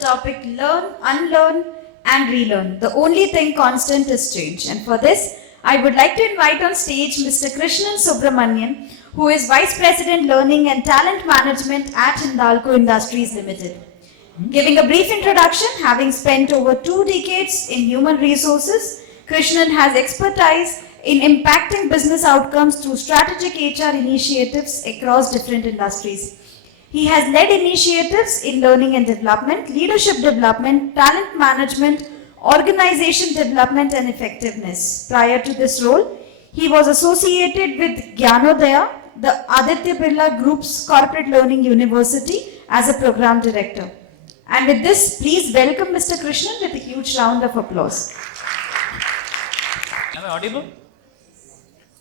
topic Learn, Unlearn and Relearn. The only thing constant is change. And for this, I would like to invite on stage Mr. Krishnan Subramaniam, who is Vice President Learning and Talent Management at Hindalco Industries Limited. Giving a brief introduction, having spent over 2 decades in human resources, Krishnan has expertise in impacting business outcomes through strategic HR initiatives across different industries. He has led initiatives in learning and development, leadership development, talent management, organization development and effectiveness. Prior to this role, he was associated with Gyanodaya, the Aditya Birla Group's Corporate Learning University as a program director. And with this, please welcome Mr. Krishnan with a huge round of applause. Am I audible?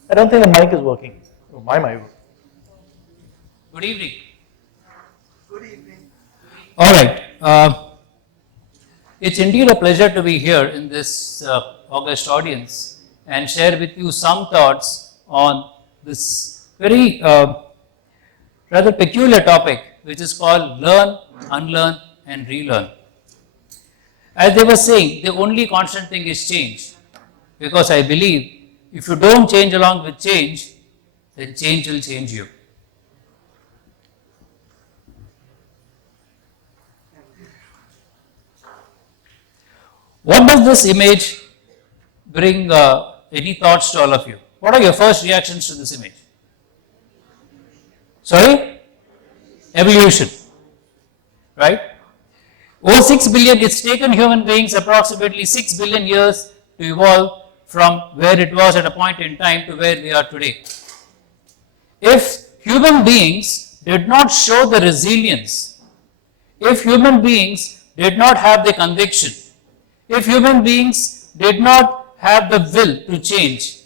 I don't think the mic is working. Oh, my mic. Good evening. Good evening. All right. It's indeed a pleasure to be here in this august audience and share with you some thoughts on this very rather peculiar topic, which is called Learn, Unlearn and Relearn. As they were saying, the only constant thing is change, because I believe if you don't change along with change, then change will change you. What does this image bring any thoughts to all of you? What are your first reactions to this image? Sorry? Evolution. Right? Over 6 billion, it's taken human beings approximately 6 billion years to evolve from where it was at a point in time to where we are today. If human beings did not show the resilience, if human beings did not have the conviction, if human beings did not have the will to change,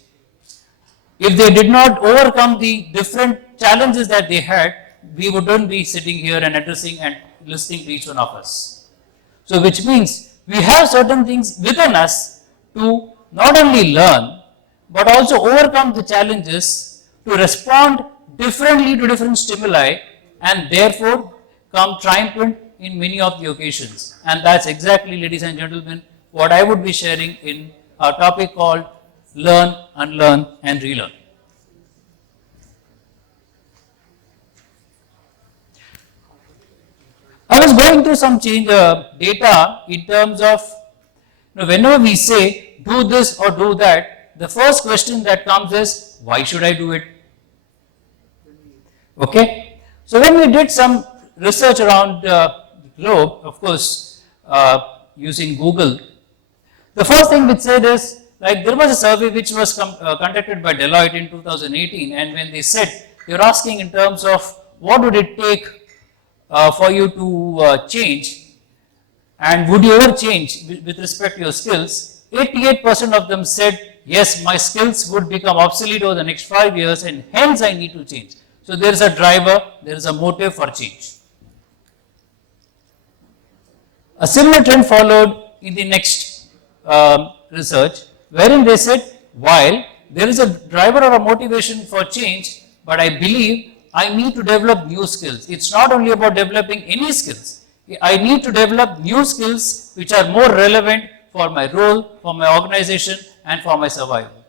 if they did not overcome the different challenges that they had, we wouldn't be sitting here and addressing and listening to each one of us. So which means we have certain things within us to not only learn, but also overcome the challenges, to respond differently to different stimuli, and therefore come triumphant in many of the occasions. And that's exactly, ladies and gentlemen, what I would be sharing in a topic called Learn, Unlearn and Relearn. I was going through some data in terms of, whenever we say do this or do that, the first question that comes is, why should I do it? Okay. So when we did some research around the globe, of course, using Google, the first thing which said is, like, there was a survey which was conducted by Deloitte in 2018, and when they said, you're asking in terms of what would it take for you to change, and would you ever change with respect to your skills, 88% of them said, yes, my skills would become obsolete over the next 5 years and hence I need to change. So there is a driver, there is a motive for change. A similar trend followed in the next research, wherein they said, while there is a driver or a motivation for change, but I believe I need to develop new skills. It's not only about developing any skills. I need to develop new skills which are more relevant for my role, for my organization, and for my survival.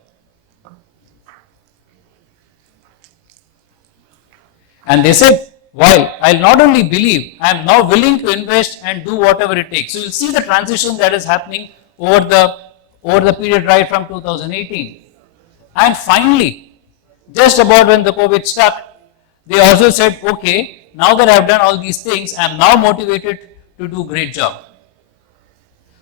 And they said, while I'll not only believe, I am now willing to invest and do whatever it takes. So you'll see the transition that is happening over the period right from 2018. And finally, just about when the COVID struck, they also said, okay, now that I have done all these things, I am now motivated to do a great job.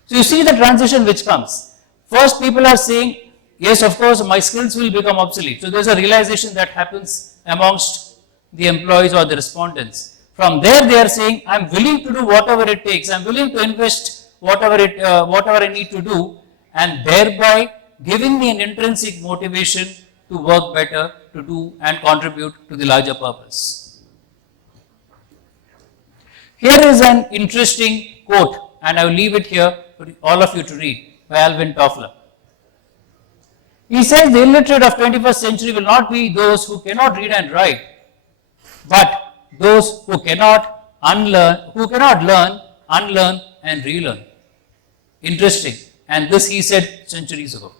So you see the transition which comes. First, people are saying, yes, of course, my skills will become obsolete. So there's a realization that happens amongst the employees or the respondents. From there, they are saying, I'm willing to do whatever it takes. I'm willing to invest whatever I need to do, and thereby giving me an intrinsic motivation to work better, to do and contribute to the larger purpose. Here is an interesting quote, and I will leave it here for all of you to read, by Alvin Toffler. He says, the illiterate of 21st century will not be those who cannot read and write, but those who cannot learn, unlearn and relearn. Interesting. And this he said centuries ago.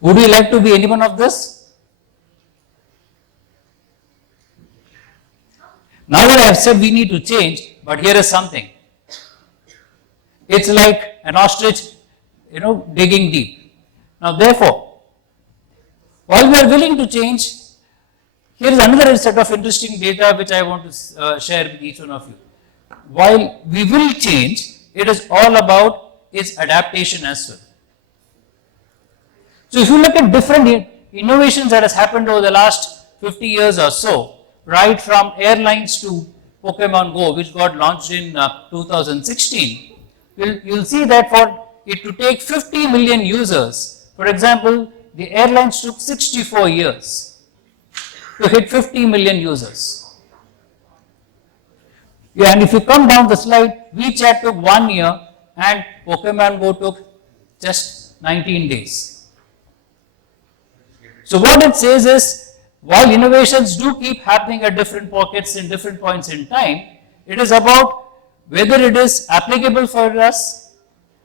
Would you like to be any one of this? Now that I have said we need to change, but here is something. It's like an ostrich, digging deep. Now therefore, while we are willing to change, here is another set of interesting data which I want to share with each one of you. While we will change, it is all about its adaptation as well. So if you look at different innovations that has happened over the last 50 years or so, right from airlines to Pokemon Go, which got launched in 2016, you'll see that for it to take 50 million users, for example, the airlines took 64 years to hit 50 million users. Yeah, and if you come down the slide, WeChat took 1 year and Pokemon Go took just 19 days. So what it says is, while innovations do keep happening at different pockets in different points in time, it is about whether it is applicable for us,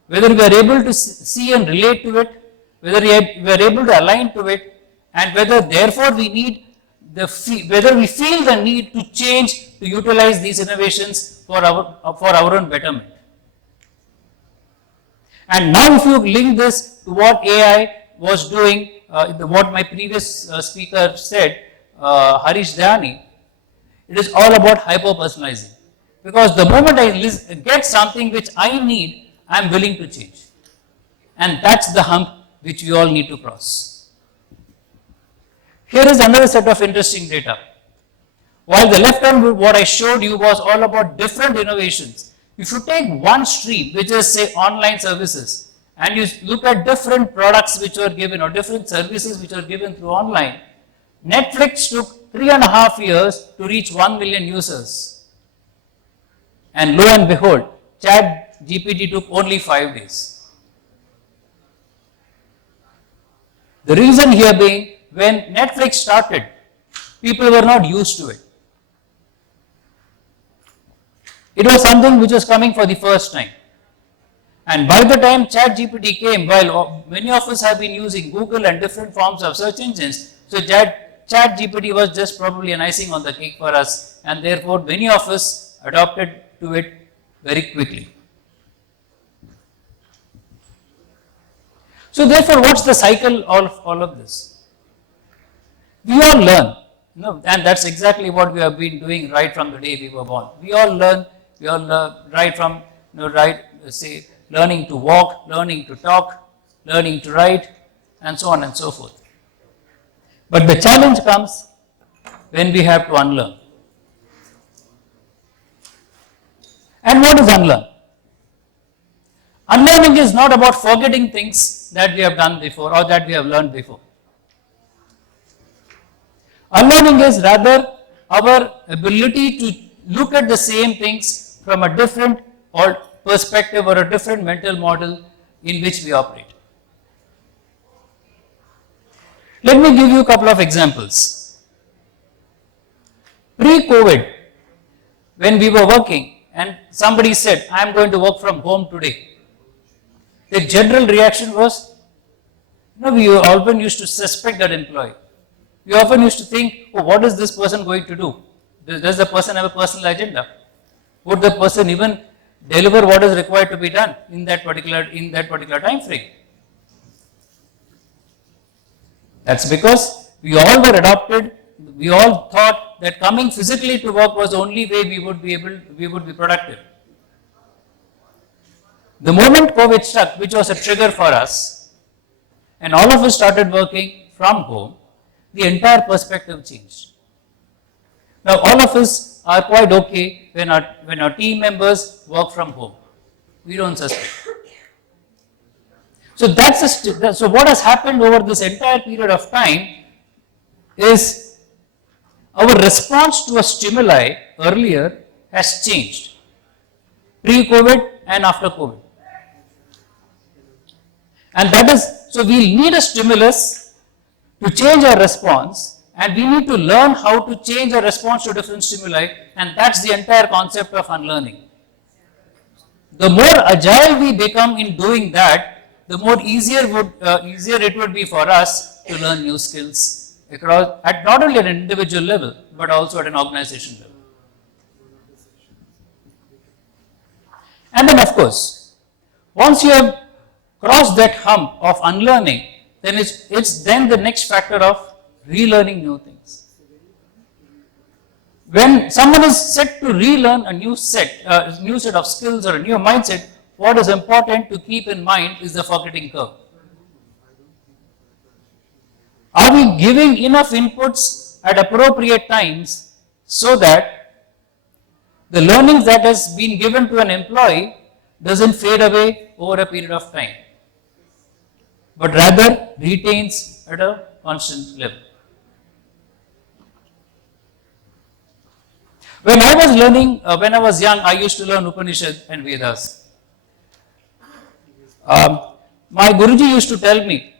whether we are able to see and relate to it, whether we are able to align to it, and whether therefore whether we feel the need to change to utilize these innovations for our own betterment. And now if you link this to what AI was doing, what my previous speaker said, Harish Dayani, it is all about hyper-personalizing. Because the moment I get something which I need, I am willing to change. And that's the hump which we all need to cross. Here is another set of interesting data. While the left hand, what I showed you was all about different innovations. If you take one stream, which is say online services, and you look at different products which were given or different services which were given through online, Netflix took 3.5 years to reach 1 million users. And lo and behold, ChatGPT took only 5 days. The reason here being, when Netflix started, people were not used to it. It was something which was coming for the first time. And by the time ChatGPT came, while many of us have been using Google and different forms of search engines, so ChatGPT was just probably an icing on the cake for us, and therefore many of us adopted to it very quickly. So therefore, what's the cycle of all of this? We all learn, and that's exactly what we have been doing right from the day we were born. We all learn right from, learning to walk, learning to talk, learning to write, and so on and so forth. But the challenge comes when we have to unlearn. And what is unlearn? Unlearning is not about forgetting things that we have done before or that we have learned before. Unlearning is rather our ability to look at the same things from a different or perspective or a different mental model in which we operate. Let me give you a couple of examples. Pre-COVID, when we were working and somebody said, I am going to work from home today, the general reaction was, we often used to suspect that employee. We often used to think, what is this person going to do? Does the person have a personal agenda? Would the person even deliver what is required to be done in that particular time frame? That's because we all were adopted. We all thought that coming physically to work was the only way we would be productive. The moment COVID struck, which was a trigger for us, and all of us started working from home, the entire perspective changed. Now all of us are quite okay when our team members work from home. We don't suspect. So so what has happened over this entire period of time is our response to a stimuli earlier has changed, pre-COVID and after COVID. And that is, so we need a stimulus to change our response, and we need to learn how to change our response to different stimuli, and that's the entire concept of unlearning. The more agile we become in doing that, the more easier it would be for us to learn new skills across, at not only at an individual level, but also at an organization level. And then of course, once you have crossed that hump of unlearning, then it's then the next factor of relearning new things. When someone is set to relearn a new set of skills or a new mindset, what is important to keep in mind is the forgetting curve. Are we giving enough inputs at appropriate times so that the learnings that has been given to an employee doesn't fade away over a period of time, but rather retains at a constant level? When I was learning, when I was young, I used to learn Upanishad and Vedas. My Guruji used to tell me,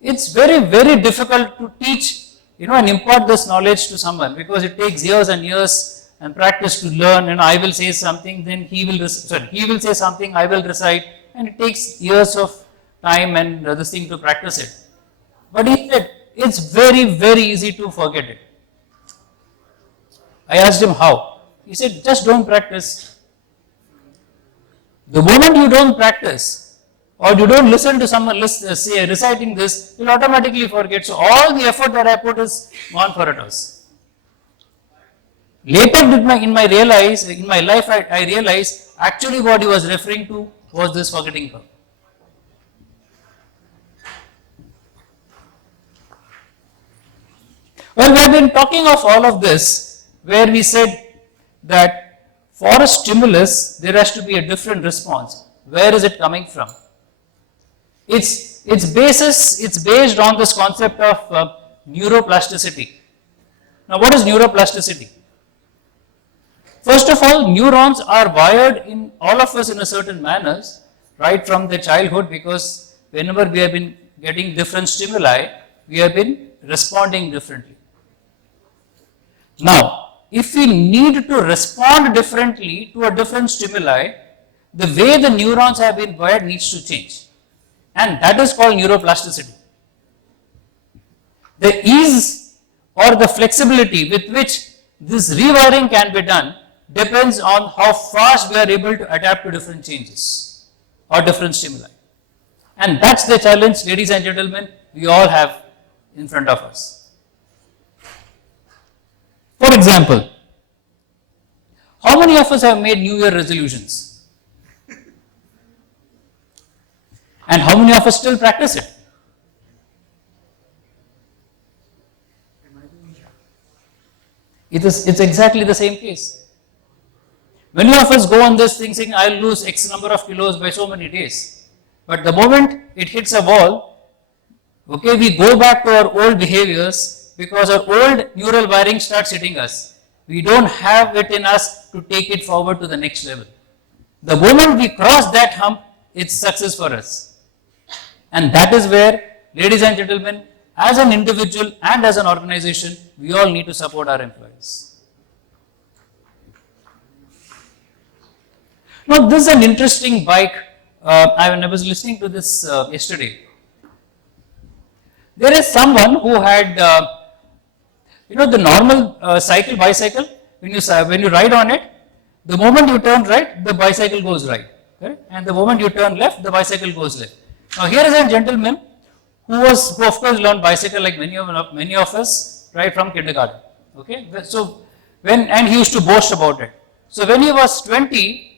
it's very, very difficult to teach, and impart this knowledge to someone, because it takes years and years and practice to learn. And I will say something, then he will say something, I will recite, and it takes years of time and this thing to practice it. But he said, it's very, very easy to forget it. I asked him how. He said, just don't practice. The moment you don't practice, or you don't listen to someone reciting this, you'll automatically forget. So all the effort that I put is gone for a toss. Later in my life, I realized actually what he was referring to was this forgetting curve. Well, we have been talking of all of this, where we said that for a stimulus, there has to be a different response. Where is it coming from? It's based on this concept of neuroplasticity. Now, what is neuroplasticity? First of all, neurons are wired in all of us in a certain manners, right from the childhood, because whenever we have been getting different stimuli, we have been responding differently. Now, if we need to respond differently to a different stimuli, the way the neurons have been wired needs to change. And that is called neuroplasticity. The ease or the flexibility with which this rewiring can be done depends on how fast we are able to adapt to different changes or different stimuli. And that's the challenge, ladies and gentlemen, we all have in front of us. For example, how many of us have made New Year resolutions? And how many of us still practice it? It's exactly the same case. Many of us go on this thing saying, I'll lose X number of kilos by so many days. But the moment it hits a wall, okay, we go back to our old behaviors, because our old neural wiring starts hitting us. We don't have it in us to take it forward to the next level. The moment we cross that hump, it's success for us. And that is where, ladies and gentlemen, as an individual and as an organization, we all need to support our employees. Now, this is an interesting bike. I was listening to this yesterday. There is someone who had, the normal bicycle, when you ride on it, the moment you turn right, the bicycle goes right. Okay? And the moment you turn left, the bicycle goes left. Now, here is a gentleman who of course learned bicycle like many of us, right from kindergarten. Okay? So, and he used to boast about it. So, when he was 20,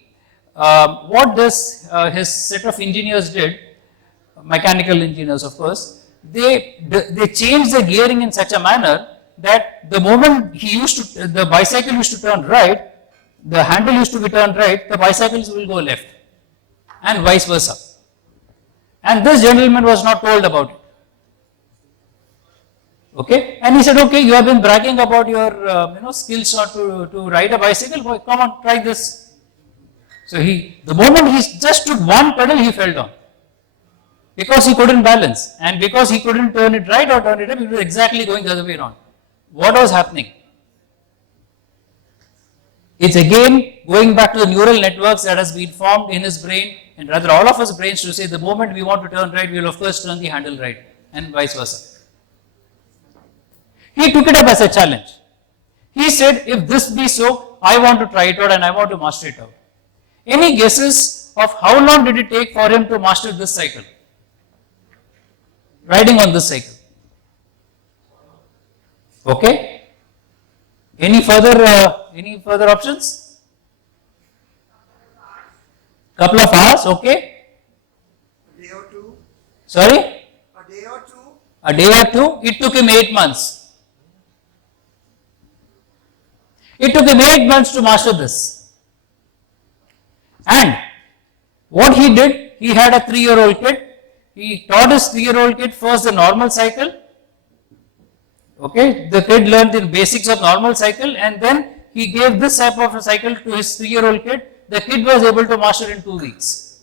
what his set of engineers did, mechanical engineers of course, they changed the gearing in such a manner that the moment the bicycle used to turn right, the handle used to be turned right, the bicycles will go left, and vice versa. And this gentleman was not told about it. Okay, and he said, okay, you have been bragging about your skills to ride a bicycle. Boy, come on, try this. So the moment he just took one pedal, he fell down. because he couldn't balance and because he couldn't turn it right or turn it up, he was exactly going the other way around. What was happening? It's again going back to the neural networks that has been formed in his brain and rather all of us brains to say the moment we want to turn right, we will of course turn the handle right and vice versa. He took it up as a challenge. He said, if this be so, I want to try it out and I want to master it out. Any guesses of how long did it take for him to master this cycle? Riding on this cycle. Okay. Any further options? Couple of hours, okay. A day or two. Sorry? A day or two. A day or two. It took him 8 months. It took him 8 months to master this. And what he did, he had a 3-year-old kid. He taught his 3-year-old kid first the normal cycle. Okay, the kid learned the basics of normal cycle and then he gave this type of a cycle to his 3-year-old kid. The kid was able to master in 2 weeks.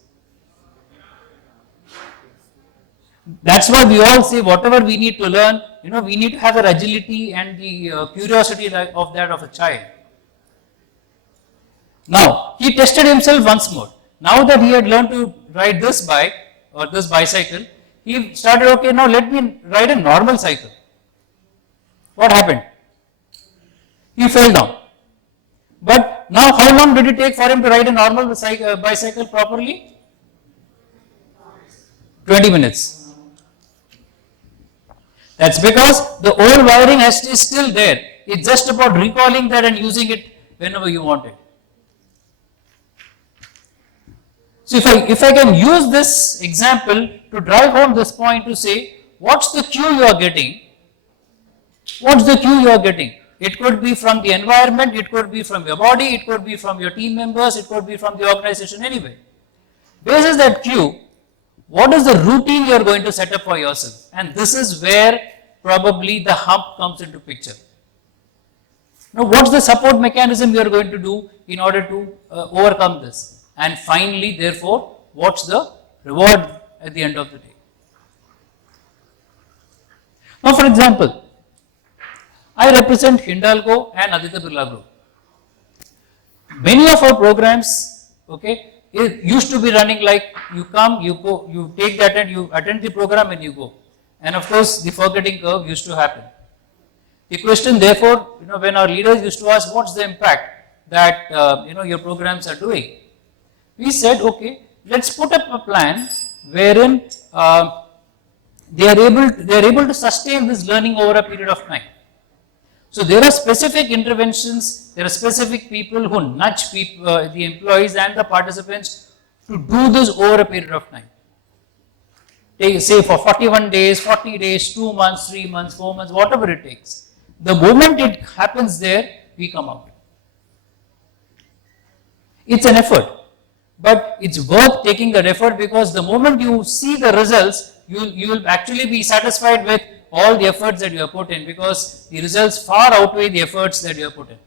That's why we all say whatever we need to learn, we need to have the agility and the curiosity of that of a child. Now, he tested himself once more. Now that he had learned to ride this bike or this bicycle, he started, okay, now let me ride a normal cycle. What happened? He fell down. But now how long did it take for him to ride a normal bicycle properly? 20 minutes. That's because the old wiring is still there. It's just about recalling that and using it whenever you want it. So if I can use this example to drive home this point to say, what's the cue you are getting? What's the cue you are getting? It could be from the environment, it could be from your body, it could be from your team members, it could be from the organization anyway. Basis that cue, what is the routine you are going to set up for yourself? And this is where probably the hump comes into picture. Now, what's the support mechanism you are going to do in order to overcome this? And finally, therefore, what's the reward at the end of the day? Now, for example, I represent Hindalco and Aditya Birla Group. Many of our programs, okay, it used to be running like you come, you go, you take the attend, you attend the program and you go. And of course, the forgetting curve used to happen. The question, therefore, when our leaders used to ask, what's the impact that your programs are doing? We said, okay, let's put up a plan wherein they are able to sustain this learning over a period of time. So there are specific interventions, there are specific people who nudge the employees and the participants to do this over a period of time. Take, say for 41 days, 40 days, 2 months, 3 months, 4 months, whatever it takes. The moment it happens there, we come out. It's an effort, but it's worth taking that effort because the moment you see the results, you will actually be satisfied with all the efforts that you have put in because the results far outweigh the efforts that you have put in.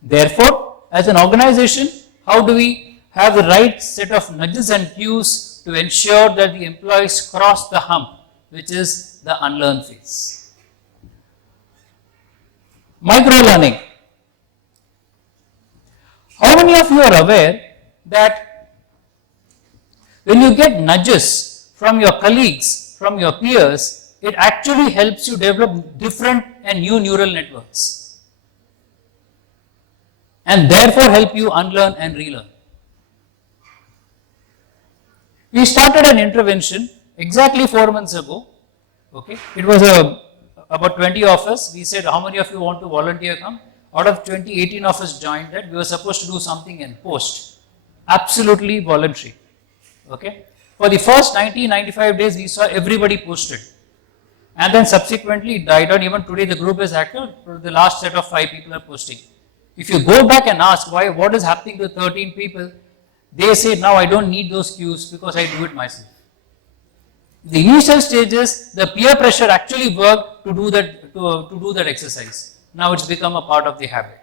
Therefore, as an organization, how do we have the right set of nudges and cues to ensure that the employees cross the hump, which is the unlearn phase? Micro-learning. How many of you are aware that when you get nudges from your colleagues, from your peers, it actually helps you develop different and new neural networks and therefore help you unlearn and relearn. We started an intervention exactly 4 months ago. Okay, it was about 20 of us. We said, how many of you want to volunteer come? Out of 20, 18 of us joined that. We were supposed to do something and post. Absolutely voluntary. Okay. For the first 90-95 days, we saw everybody posted. And then subsequently it died down. Even today the group is active. The last set of 5 people are posting. If you go back and ask what is happening to 13 people, they say, now I don't need those cues because I do it myself. The initial stages, the peer pressure actually worked to do that exercise. Now it's become a part of the habit.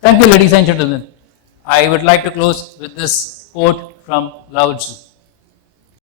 Thank you, ladies and gentlemen. I would like to close with this quote from Lao Tzu.